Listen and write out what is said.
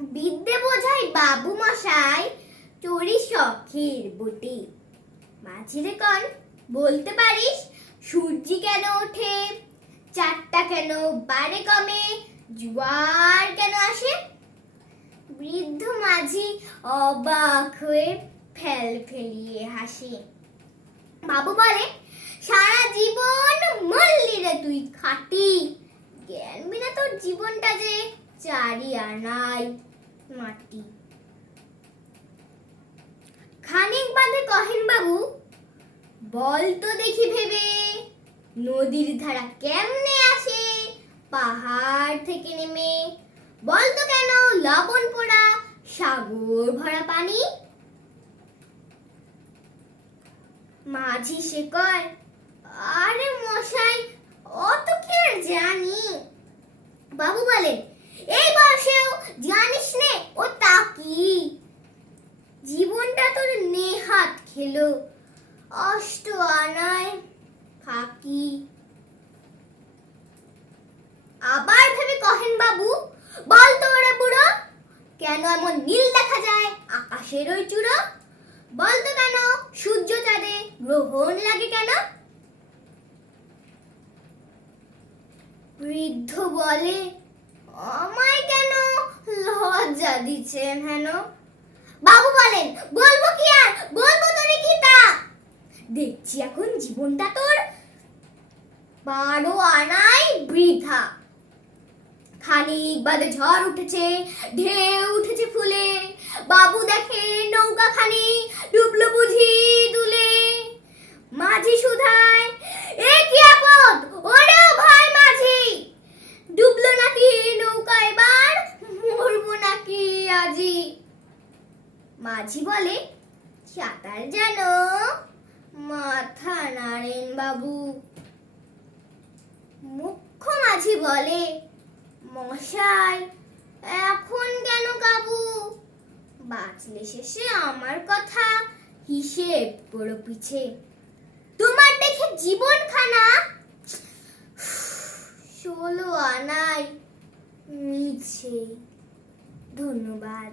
বিদ্যে বোঝাই বাবু মশাই চড়ি শখের বটি। মাঝিরে কন, বলতে পারিস, সূর্যি কেন ওঠে? চারটা কেন বারে কমে? জোয়ার কেন আসে? বৃদ্ধ মাঝি অবাক হয়ে ফেল ফেলিয়ে হাসে। বাবু বলে, সারা জীবন মল্লি রে তুই খাটি। জ্ঞান বিনা তোর জীবনটা যে চারি আনাই মাটি। খানিক বাদে কহেন বাবু বল তো দেখি ভেবে, নদীর ধারা কেমনে আসে? পাহাড় থেকে নেমে, বল তো কেন লবণ পোড়া সাগর ভরা পানি? মাঝি সে কয়, আরে মশাই, অত কি আর জানি? বাবু বলেন এই জানিস নে? ও তা কি? জীবনটা তোর নেহাত খেলো। অষ্ট আনায় ফাঁকি। আবার ভেবে কহেন বাবু, বল তো ওরা বুড়ো, কেন এমন নীল দেখা যায় আকাশের ওই চূড়ো? বল তো কেন সূর্য চাঁদে গ্রহণ লাগে কেন? বৃদ্ধ বলে, আমায় কেন দিচ্ছেন হেন? বাবু বলেন, বলব কি আর? বলব তা দেখছি এখন জীবনটা তোর বারো আনাই বৃথা। খানিক বাদে ঝড় উঠেছে, ঢেউ উঠেছে ফুলে। বাবু দেখে নৌকা খানি ডুবলো বুঝি দুলে মাঝি সুধায় এ কি আপদ ওরে ও ভাই মাঝি ডুবলো নাকি নৌকা এবার মরবো নাকি আজি মাঝি বলে সাঁতার জানো, মাথা নাড়েন বাবু। মুখ্য মাঝি বলে, মশাই, এখন কেন কাবু? বাঁচলে শেষে আমার কথা হিসেব করো পিছে। তোমার দেখে জীবন খানা ষোলো আনাই মিছে ধন্যবাদ।